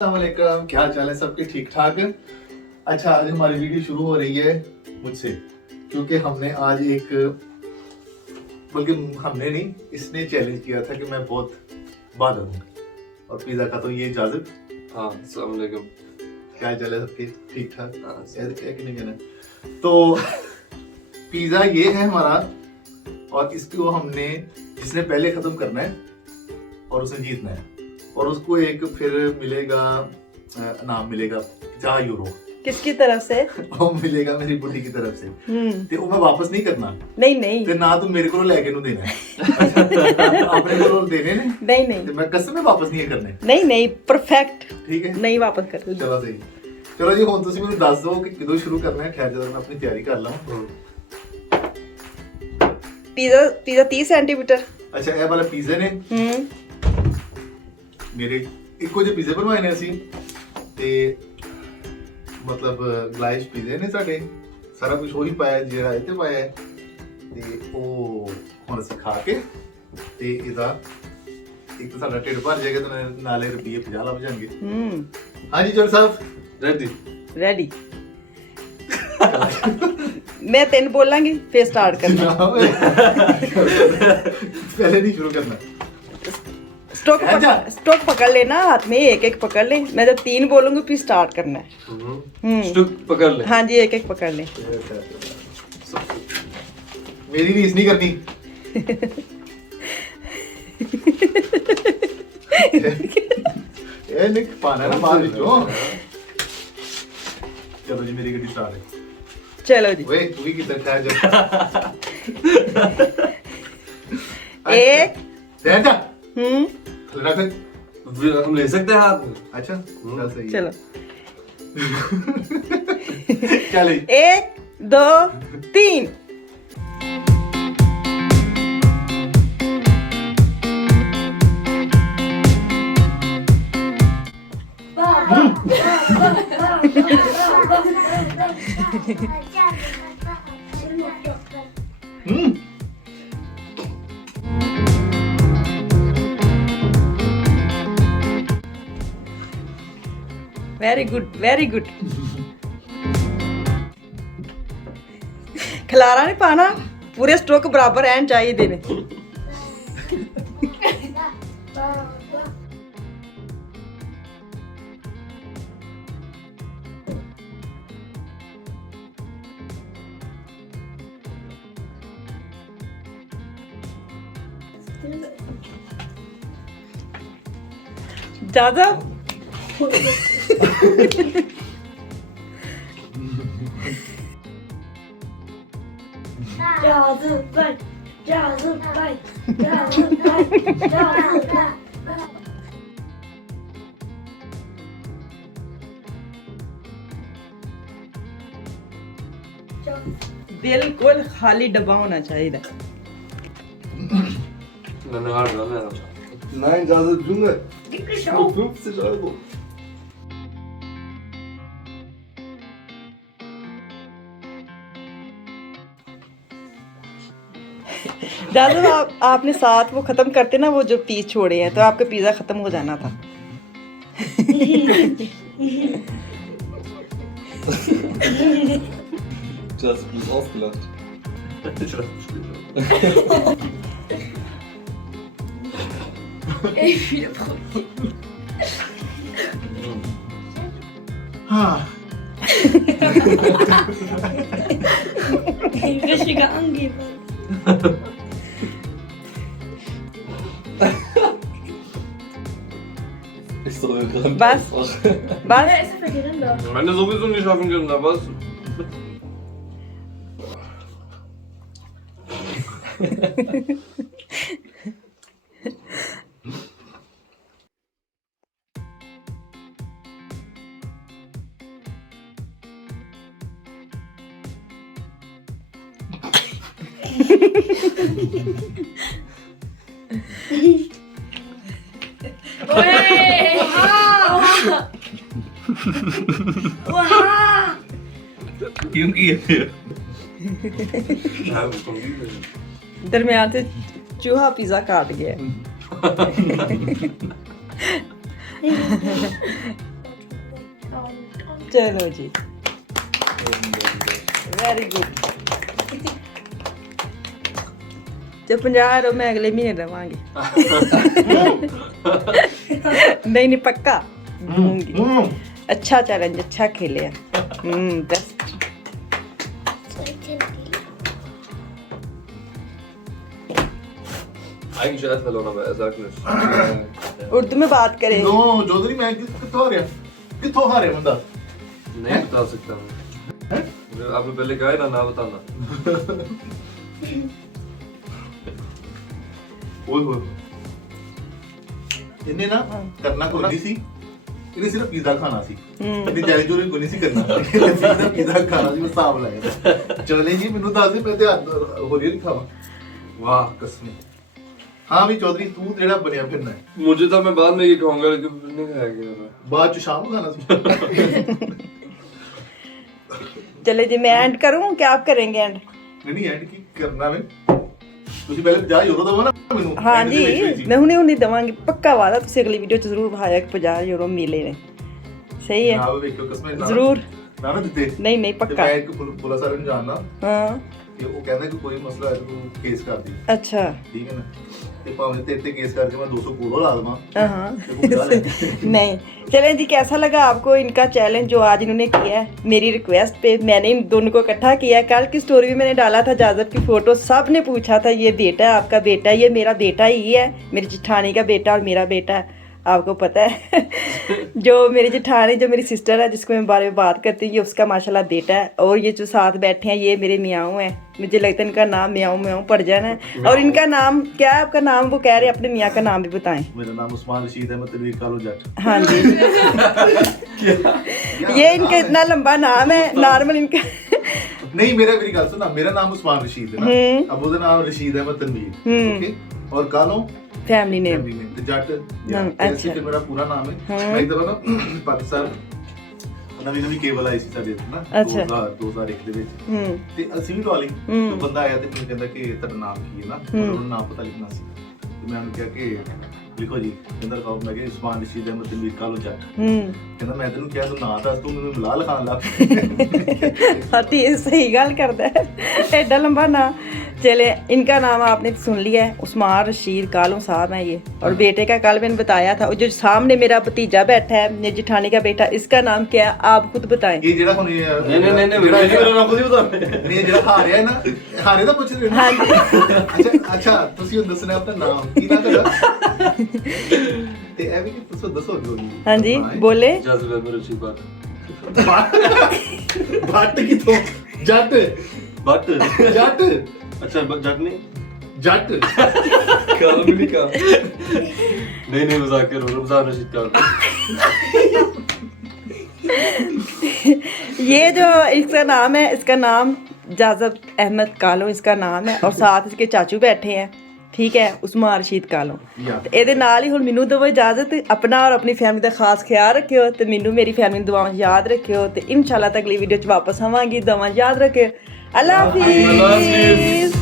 अस्सलामुअलैकुम, क्या हाल चाल है सबके? ठीक ठाक। अच्छा, आज हमारी वीडियो शुरू हो रही है मुझसे, क्योंकि हमने आज एक, बल्कि हमने नहीं, इसने चैलेंज किया था कि मैं बहुत बहादुर हूँ और पिज़्ज़ा का तो ये इजाजत। हाँ, अस्सलाम वालेकुम। क्या हाल चाल है सबके? ठीक ठाक। हाँ, क्या कि नहीं कहना। तो पिज़्ज़ा ये है हमारा, और इसको हमने, जिसने पहले खत्म करना है और उसने जीतना है, और उसको एक फिर मिलेगा, नाम मिलेगा 50 यूरो। किसकी तरफ से? वो मिलेगा मेरी बुढ़ी की तरफ से। ते वो मैं वापस नहीं करना। नहीं नहीं ते ना तुम मेरे को लेके नु देना है। अपने को देने ने। नहीं नहीं ते मैं कसम में वापस नहीं करने। नहीं नहीं परफेक्ट ठीक है, नहीं वापस कर। चलो सही। चलो जी, ਹੁਣ ਤੁਸੀਂ ਮੈਨੂੰ ਦੱਸ ਦਿਓ ਕਿ ਕਦੋਂ ਸ਼ੁਰੂ ਕਰਨਾ ਹੈ। ਠਹਿਰ ਜਦੋਂ मैं अपनी तैयारी कर लवां। Pizza 30 centimetre. अच्छा, ਇਹ ਵਾਲਾ ਪੀਜ਼ੇ ਨੇ ਮੇਰੇ ਇੱਕੋ ਜਿਹੇ ਪੀਜ਼ੇ ਬਣਵਾਏ ਨੇ ਅਸੀਂ, ਤੇ ਮਤਲਬ ਗਲਾਈਸ਼ ਪੀਜ਼ੇ ਨੇ ਸਾਡੇ, ਸਾਰਾ ਕੁਝ ਉਹੀ ਪਾਇਆ ਜਿਹੜਾ ਇੱਥੇ ਪਾਇਆ ਹੈ, ਤੇ ਉਹ ਹੁਣ ਅਸੀਂ ਖਾ ਕੇ ਤੇ ਇਹਦਾ ਇੱਕ ਤਾਂ ਸਾਡਾ ਢਿੱਡ ਭਰ ਜਾਏਗਾ ਤੇ ਨਾਲੇ ਰੁਪਏ 50 ਲੱਭ ਜਾਣਗੇ। ਹਾਂਜੀ ਚੋਰ ਸਾਹਿਬ, रेडी। रेडी। मैं 3 बोलांगी फिर स्टार्ट करना। पहले नहीं शुरू करना। स्टॉक पकड़ लेना हाथ में, एक एक पकड़ ले। मैं जब 3 बोलूंगी फिर स्टार्ट करना है। स्टुक पकड़ ले। हाँ जी, एक एक पकड़ ले। मेरी रीस नहीं करनी। ये निक पाना ना बाहर विचों। चलो जी, मेरी गड्डी स्टार्ट है। चलो जी, ओए तू भी किधर खा जा। एक ठहर जा। रख। हम ले सकते हैं हाथ में। अच्छा, चल सही है। चलो चल 1 2 3। Very good very good. खिलारा नहीं पाना, पूरे स्ट्रोक बराबर एंड चाहिए देने। ज्यादा बिल्कुल खाली डब्बा होना चाहिए। मैंने हाथ डाला है। Nein, da sind Junge. 50 Euro. दादा आपने साथ वो खत्म करते ना, वो जो पीस छोड़े हैं, तो आपका पिज्जा खत्म हो जाना था। Du hast bloß ausgelacht. हाँ, Richtiger Angeber. Ich soll dran. Was? Was? Wer ist denn für die Rinder? Wenn du sowieso nicht schaffen können, da was? क्यों किए? दरमियान से चूहा पिज्जा काट गया। चलो जी वेरी गुड जो 50 यूरो मैं अगले महीने देवांगी नहीं पक्का दूंगी अच्छा चैलेंज अच्छा खेले best Eigentlich schon verloren, aber er sagt nicht. Urdu में बात करें नो चौधरी मैं कित्थों हारिया कित्थों हारे बंदा नहीं बता सकता मैं. आपने पहले कहा है ना बताना. ओए होए इन्हें ना करना कोई नहीं सी इन्हें सिर्फ पिज़्ज़ा खाना सी इन्हें जारी जोरी कोई नहीं सी करना सिर्फ पिज़्ज़ा खाना सी मैं हिसाब लाया चले जी मैनू दस दे मैं ते होली नहीं खावा वाह कसम हाँ भी चौधरी तू जेड़ा बनया फिरना है मुझे तो मैं बाद में ये कहूंगा लेकिन फिर नहीं खाएगा मैं. बाद च शाम को खाना सी चले जी मैं एंड करूं क्या आप करेंगे एंड नहीं एंड की करना मैं ਤੁਸੀਂ ਪਹਿਲੇ 50 ਯੂਰੋ ਦਵੋ ਨਾ ਮੈਨੂੰ हाँ जी मैं हुने दवांगी पक्का वादा तुसी अगली वीडियो च जरूर भाया 50 यूरो मिले ने सही है ਨਾ ਵੇਖਿਓ ਕਸਮੇ जरूर ਨਾ ਨਾ ਦਿੱਤੇ नहीं नहीं ਤੇ पक्का ਮੈਂ ਇੱਕ ਪੁਲਿਸ ਵਾਲੇ ਨੂੰ ਜਾਣਦਾ हाँ ਕਿ ਉਹ ਕਹਿੰਦਾ ਕਿ ਕੋਈ ਮਸਲਾ ਹੈ ਤੂੰ ਕੇਸ ਕਰ ਦੇ अच्छा ਠੀਕ ਹੈ ਨਾ ਤੇ ਭਾਵੇਂ ਤੇਰੇ ਤੇ ਕੇਸ ਕਰਕੇ ਮੈਂ 200 ਕੋਲੋਂ ਲਾ ਦਵਾਂ हाँ ਤੇ ਤੂੰ ਬਚਾ ਲੈ नहीं चलें जी कैसा लगा आपको इनका चैलेंज जो आज इन्होंने किया है मेरी रिक्वेस्ट पे मैंने इन दोनों को इकट्ठा किया है कल की स्टोरी में मैंने डाला था जाजब की फोटो सब ने पूछा था ये बेटा है आपका बेटा है ये मेरा बेटा ही है मेरी जेठानी का बेटा और मेरा बेटा है आपको पता है जो मेरी जेठानी जो मेरी सिस्टर है जिसको मैं बारे में बात करती हूँ ये उसका माशाल्लाह बेटा है और ये जो साथ बैठे हैं ये मेरे मियाँ हैं मुझे लगता है इनका नाम मियाँ मियाँ पड़ जाना है और इनका नाम क्या है आपका नाम वो कह रहे हैं अपने मियाँ का नाम भी बताएं ਮੇਰਾ ਨਾਮ ਉਸਮਾਨ ਰਸ਼ੀਦ ਅਹਿਮਦ ਤਨਵੀਰ ਕਾਲੋ ਜੱਟ हाँ जी ये इनका इतना लंबा नाम है नॉर्मल इनका नहीं मेरी ਗੱਲ ਸੁਣਾ ਮੇਰਾ ਨਾਮ ਉਸਮਾਨ ਰਸ਼ੀਦ ਹੈ ਨਾ ਅਬ ਉਹਦਾ ਨਾਮ ਰਸ਼ੀਦ ਅਹਿਮਦ ਤਨਵੀਰ ਓਕੇ ਔਰ ਕਾਲੋ फैमिली नेम फैमिली नेम ਤੇ ਜੱਟ अच्छा। ਐਸੇ ਤੇ ਮੇਰਾ ਪੂਰਾ ਨਾਮ ਹੈ ਮੈਂ ਇੱਕ ਦਫਾ ਨਾ ਪਾਕਿਸਤਾਨ ਨਵੀਂ ਕੇਬਲ ਆਈ ਸੀ ਸਾਡੇ ਇੱਥੇ ਨਾ ਅੱਛਾ। 2001 ਦੇ ਵਿੱਚ ਤੇ ਅਸੀਂ ਵੀ ਲਵਾ ਲਈ ਤੇ ਬੰਦਾ ਆਇਆ ਤੇ ਮੈਨੂੰ ਕਹਿੰਦਾ ਕਿ ਤੁਹਾਡਾ ਨਾਮ ਕੀ ਹੈ ਨਾ ਉਹਨੂੰ ਨਾਮ ਪਤਾ ਲਿਖਣਾ ਸੀ ਤੇ ਮੈਂ ਉਹਨੂੰ ਕਿਹਾ ਕਿ ਲਿਖੋ ਜੀ ਕਹਿੰਦਾ ਲਿਖਾਓ ਮੈਂ ਕਿਹਾ ਉਸਮਾਨ ਰਸ਼ੀਦ ਅਹਿਮਦ ਤਨਵੀਰ ਕਾਲੋ ਜੱਟ ਕਹਿੰਦਾ ਮੈਂ ਤੈਨੂੰ ਕਿਹਾ ਤੂੰ ਨਾਂ ਦੱਸ ਤੂੰ ਮੈਨੂੰ ਲਾ ਲਿਖਾਣ ਲੱਗ हाथी सही गल करता है एडा लंबा ना चले इनका नाम आपने सुन लिया है उस्मान रशीद कालों साहब है ये और बेटे का कल मैंने बताया था और जो सामने मेरा भतीजा बैठा है मेरी जेठानी का बेटा इसका नाम क्या है आप खुद बताएं ਇਹ ਜਿਹੜਾ ਹੁਣ नहीं मेरा नाम खुद ही बता. ਇਹ ਜਿਹੜਾ ਹਾਰਿਆ ਹੈ ਨਾ ਹਾਰੇ ਦਾ ਪੁੱਛ ਰਹੇ ਹੋ हाँ जी ਅੱਛਾ ਤੁਸੀਂ ਹੁਣ ਦੱਸਣਾ ਆਪਣਾ ਨਾਮ ਕੀ ਨਾਮ ਤੁਹਾਡਾ ਤੇ ਇਹ ਵੀ ਕਿ ਤੁਸੀਂ ਦੱਸੋ ਜੋ हाँ जी बोले जाज़ब है मेरे अच्छी बात. ਬੱਟ ਕਿਥੋਂ ਜੱਟ बट ਜੱਟ अच्छा जट नहीं ਜੱਟ काल भी नहीं कहा. नहीं मजाक करो रमजान रशीद काल. ये जो इसका नाम है इसका नाम जाजब अहमद कालो इसका नाम है और साथ इसके चाचू बैठे हैं ठीक है उस्मान रशीद कालो ਯਾ ਤੇ ਇਹਦੇ ਨਾਲ ਹੀ ਹੁਣ ਮੈਨੂੰ ਦਿਓ ਇਜਾਜ਼ਤ ਆਪਣਾ ਔਰ ਆਪਣੀ ਫੈਮਿਲੀ ਦਾ ਖਾਸ ਖਿਆਲ ਰੱਖਿਓ ਤੇ ਮੈਨੂੰ ਮੇਰੀ ਫੈਮਿਲੀ ਦੀ ਦੁਆਵਾਂ 'ਚ ਯਾਦ ਰੱਖਿਓ ਤੇ ਇਨਸ਼ਾਅੱਲਾ ਤਾਂ ਅਗਲੀ ਵੀਡੀਓ 'ਚ ਵਾਪਸ ਆਵਾਂਗੀ ਦੁਆਵਾਂ 'ਚ ਯਾਦ ਰੱਖਿਓ ਅੱਲਾ ਹਾਫਿਜ਼